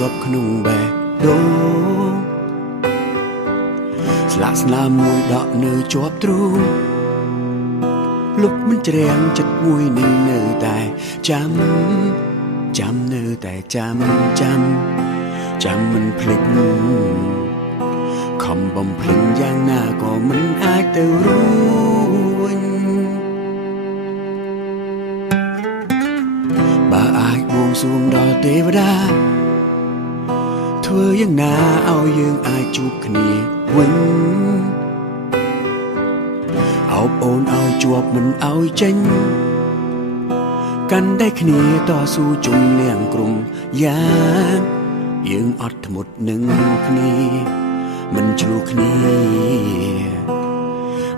ជាប់ក្នុងបេះដូងស្លាកស្នាមមួយដកនៅជាប់ទ្រូងលុបមិនច្រៀងចិត្តមួយនឹងនៅតែចាំនៅតែចាំមិនភ្លេចខំបំភ្លេចយ៉ាងណាក៏មិនអាចទៅរួញបើអាចបួងសួងដល់ទេវតាធ្វើយ៉ាងណាឲ្យយើងអាចជួបគ្នាវិញអោបអូនឲ្យជាប់មិនឲ្យចេញកាន់តែគ្នាតស៊ូជុំលៀងក្រុមយ៉ាងយើងអត់ធ្មត់នឹងគ្នាមិនឆ្លោះគ្នា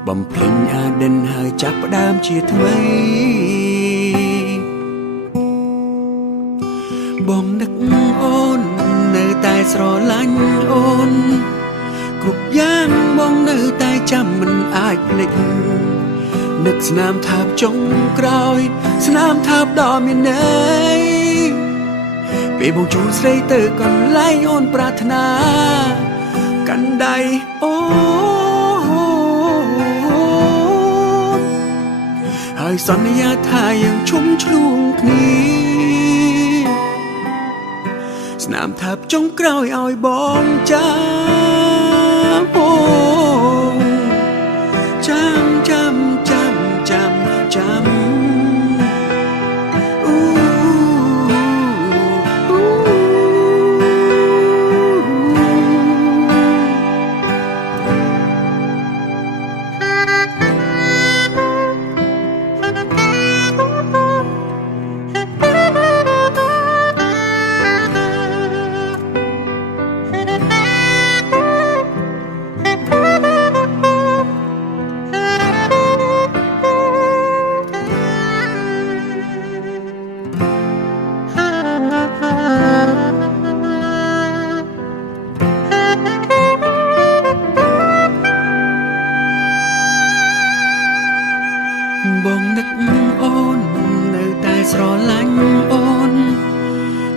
បំភ្លេចអតីតហើយចាប់ផ្ដើមជាថ្មីបងនឹកអូននៅតែស្រឡាញ់អូនគ្រប់យ៉ាងបងនៅតែចាំមិនអាចភ្លេចនឹកស្នាមថាបចុងក្រោយស្នាមថាបដ៏មានន័យពេលបងជួលស្រីទៅកន្លែងអូនប្រាថ្នាកាន់ដៃអូនហើយសន្យាថាយើងឈុំឆ្លួងគ្នាស្នាមថាបចុងក្រោយឲ្យបងចាំអូចាំបងនឹកអូននៅតែស្រឡាញ់អូន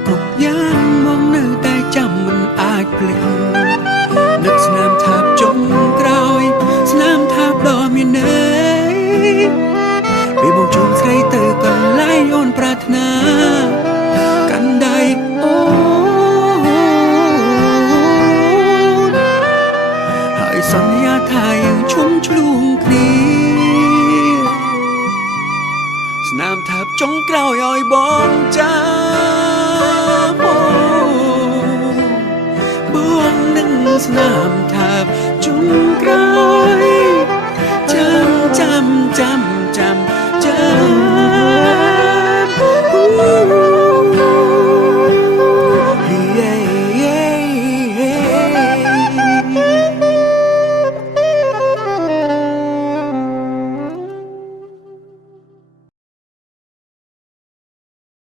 គ្រប់យ៉ាងបងនៅតែចាំមិនអាចភ្លេចនឹកស្នាមថាបចុងក្រោយស្នាមថាបដ៏មានន័យពេលបងជួបស្រីទៅកន្លែងអូនប្រាថ្នាកាន់ដៃអូនហើយសន្យាថាយើងឈុំឆ្លួងគ្នាស្នាមថាបចុងក្រោយឲ្យបងចាំបងនឹងស្នាមថាបចុងក្រោយ